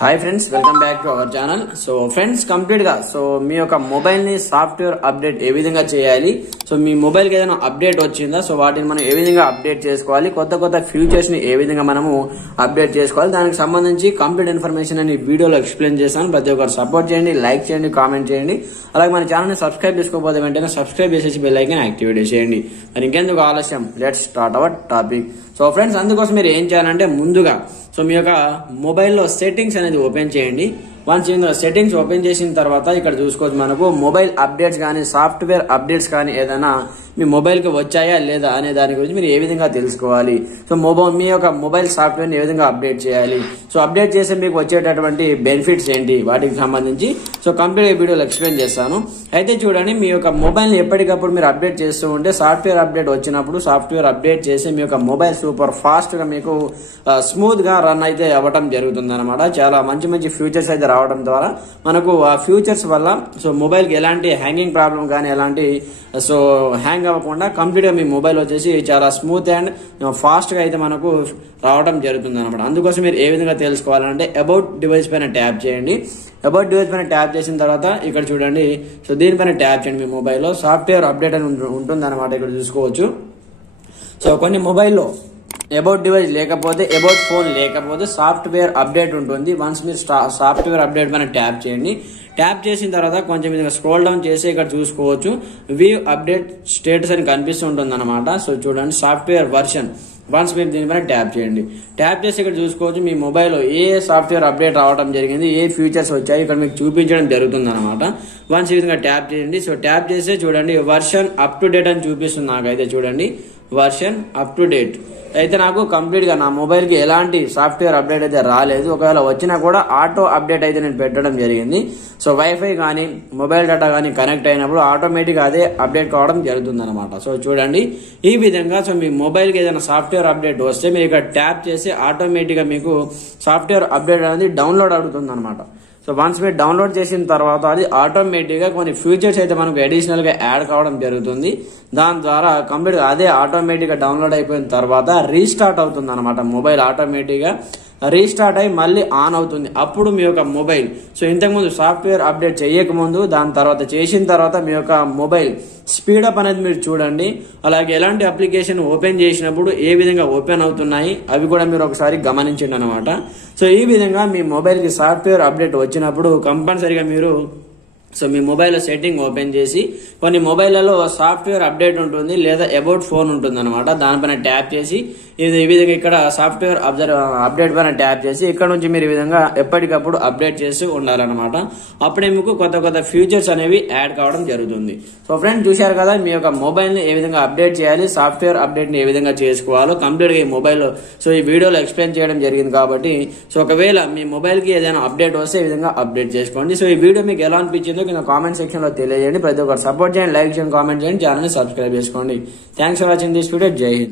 Hi friends, welcome back to our channel. So friends, complete గా మీ యొక్క mobile ని software update ఏ విధంగా చేయాలి, సో మీ మొబైల్ కి ఏదైనా అప్డేట్ వచ్చిందా, సో వాటిని మనం ఏ విధంగా అప్డేట్ చేసుకోవాలి, కొత్త కొత్త ఫీచర్స్ ని ఏ విధంగా మనము అప్డేట్ చేసుకోవాలి, దానికి సంబంధించి కంప్లీట్ ఇన్ఫర్మేషన్ అని వీడియోలో ఎక్స్ప్లెయిన్ చేశాను. ప్రతి ఒక్కరు సపోర్ట్ చేయండి, లైక్ చేయండి, కామెంట్ చేయండి. అలాగే మన ఛానల్ ని సబ్స్క్రైబ్ చేసుకోకపోతే వెంటనే సబ్స్క్రైబ్ చేసేసి బెల్ ఐకాన్ యాక్టివేట్ చేయండి. మరి ఇంకెందుకు ఆలస్యం, let's start our topic. So friends, అందుకోసం మీరు ఏం చేయాలంటే ముందుగా మీ యొక్క మొబైల్లో సెట్టింగ్స్ అనేది ఓపెన్ చేయండి. వన్స్ ఇందులో సెట్టింగ్స్ ఓపెన్ చేసిన తర్వాత ఇక్కడ చూసుకోవచ్చు, మనకు మొబైల్ అప్డేట్స్ కానీ సాఫ్ట్వేర్ అప్డేట్స్ కానీ ఏదైనా మీ మొబైల్ కి వచ్చాయా లేదా అనే దాని గురించి మీరు ఏ విధంగా తెలుసుకోవాలి. సో మీ యొక్క మొబైల్ సాఫ్ట్వేర్ ని ఏ విధంగా అప్డేట్ చేయాలి, సో అప్డేట్ చేస్తే మీకు వచ్చేటటువంటి బెనిఫిట్స్ ఏంటి, వాటికి సంబంధించి కంప్లీట్ వీడియోలో ఎక్స్ప్లెయిన్ చేస్తాను. అయితే చూడండి, మీ యొక్క మొబైల్ ని ఎప్పటికప్పుడు మీరు అప్డేట్ చేస్తూ ఉంటే సాఫ్ట్వేర్ అప్డేట్ వచ్చినప్పుడు సాఫ్ట్వేర్ అప్డేట్ చేసి మీ యొక్క మొబైల్ సూపర్ ఫాస్ట్ గా మీకు స్మూత్ గా రన్ అయితే అవ్వడం జరుగుతుంది అనమాట. చాలా మంచి మంచి ఫ్యూచర్స్ అయితే రావడం ద్వారా మనకు ఆ ఫ్యూచర్స్ వల్ల మొబైల్ కి ఎలాంటి హ్యాంగింగ్ ప్రాబ్లం కానీ ఎలాంటి హ్యాంగ్ అవ్వకుండా కంప్లీట్ గా మీ మొబైల్ వచ్చేసి చాలా స్మూత్ అండ్ ఫాస్ట్ గా అయితే మనకు రావడం జరుగుతుంది అనమాట. అందుకోసం మీరు ఏ విధంగా తెలుసుకోవాలంటే అబౌట్ డివైస్ పైన ట్యాప్ చేయండి. అబౌట్ డివైస్ పైన ట్యాప్ చేసిన తర్వాత ఇక్కడ చూడండి, దీనిపైన ట్యాప్ చేయండి. మీ మొబైల్లో సాఫ్ట్వేర్ అప్డేట్ అని ఉంటుంది అనమాట. ఇక్కడ చూసుకోవచ్చు. కొన్ని మొబైల్లో అబౌట్ డివైస్ లేకపోతే, అబౌట్ ఫోన్ లేకపోతే సాఫ్ట్వేర్ అప్డేట్ ఉంటుంది. వన్స్ మీరు సాఫ్ట్వేర్ అప్డేట్ పైన ట్యాప్ చేయండి. ట్యాప్ చేసిన తర్వాత కొంచెం ఇది స్క్రోల్ డౌన్ చేసి ఇక్కడ చూసుకోవచ్చు, వ్యూ అప్డేట్ స్టేటస్ అని కనిపిస్తుంటుంది అనమాట. చూడండి, సాఫ్ట్వేర్ వర్షన్. వన్స్ మీరు దీనిపైన ట్యాప్ చేయండి. ట్యాప్ చేసి ఇక్కడ చూసుకోవచ్చు మీ మొబైల్లో ఏ సాఫ్ట్వేర్ అప్డేట్ రావడం జరిగింది, ఏ ఫీచర్స్ వచ్చాయి ఇక్కడ మీకు చూపించడం జరుగుతుంది అనమాట. వన్స్ ఈ విధంగా ట్యాప్ చేయండి. ట్యాప్ చేస్తే చూడండి, వర్షన్ అప్ టు డేట్ అని చూపిస్తుంది నాకైతే. చూడండి, వర్షన్ అప్ టు డేట్ అయితే నాకు కంప్లీట్ గా నా మొబైల్ కి ఎలాంటి సాఫ్ట్వేర్ అప్డేట్ అయితే రాలేదు. ఒకవేళ వచ్చినా కూడా ఆటో అప్డేట్ అయితే నేను పెట్టడం జరిగింది. వైఫై కానీ మొబైల్ డేటా కానీ కనెక్ట్ అయినప్పుడు ఆటోమేటిక్ అదే అప్డేట్ కావడం జరుగుతుంది అనమాట. చూడండి, ఈ విధంగా మీ మొబైల్ కి ఏదైనా సాఫ్ట్వేర్ అప్డేట్ వస్తే మీరు ఇక్కడ ట్యాప్ చేసి ఆటోమేటిక్ గా మీకు సాఫ్ట్వేర్ అప్డేట్ అనేది డౌన్లోడ్ అవుతుంది అనమాట. వన్స్ మీరు డౌన్లోడ్ చేసిన తర్వాత అది ఆటోమేటిక్ గా కొన్ని ఫీచర్స్ అయితే మనకు అడిషనల్ గా యాడ్ కావడం జరుగుతుంది. దాని ద్వారా కంప్లీట్ గా అదే ఆటోమేటిక్ గా డౌన్లోడ్ అయిపోయిన తర్వాత రీస్టార్ట్ అవుతుంది అనమాట. మొబైల్ ఆటోమేటిక్ గా రీస్టార్ట్ అయ్యి మళ్ళీ ఆన్ అవుతుంది. అప్పుడు మీ యొక్క మొబైల్ ఇంతకుముందు సాఫ్ట్వేర్ అప్డేట్ చేయకముందు, దాని తర్వాత చేసిన తర్వాత మీ యొక్క మొబైల్ స్పీడప్ అనేది మీరు చూడండి. అలాగే ఎలాంటి అప్లికేషన్ ఓపెన్ చేసినప్పుడు ఏ విధంగా ఓపెన్ అవుతున్నాయి అవి కూడా మీరు ఒకసారి గమనించండి అనమాట. ఈ విధంగా మీ మొబైల్ కి సాఫ్ట్వేర్ అప్డేట్ వచ్చినప్పుడు కంపల్సరీగా మీరు మీ మొబైల్లో సెట్టింగ్ ఓపెన్ చేసి, కొన్ని మొబైల్లలో సాఫ్ట్వేర్ అప్డేట్ ఉంటుంది లేదా అబౌట్ ఫోన్ ఉంటుంది అనమాట. దానిపైన ట్యాప్ చేసి ఈ విధంగా ఇక్కడ సాఫ్ట్వేర్ అప్డేట్ పైన ట్యాప్ చేసి ఇక్కడ నుంచి మీరు ఈ విధంగా ఎప్పటికప్పుడు అప్డేట్ చేసి ఉండాలన్నమాట. అప్పుడే మీకు కొత్త కొత్త ఫీచర్స్ అనేవి యాడ్ కావడం జరుగుతుంది. ఫ్రెండ్స్, చూశారు కదా మీ యొక్క మొబైల్ ని ఏ విధంగా అప్డేట్ చేయాలి, సాఫ్ట్వేర్ అప్డేట్ ని ఏ విధంగా చేసుకోవాలో కంప్లీట్ గా ఈ మొబైల్లో ఈ వీడియోలో ఎక్స్ప్లెయిన్ చేయడం జరిగింది కాబట్టి ఒకవేళ మీ మొబైల్ కి ఏదైనా అప్డేట్ వస్తే ఈ విధంగా అప్డేట్ చేసుకోండి. ఈ వీడియో మీకు ఎలా అనిపించిందో కింద కామెంట్ సెక్షన్ లో తెలియజేయండి. ప్రతి ఒక్కరు సపోర్ట్ చేయండి, లైక్ చేయండి, కామెంట్ చేయండి, ఛానల్ ని సబ్స్క్రైబ్ చేసుకోండి. Thanks for watching this video. జై హింద్.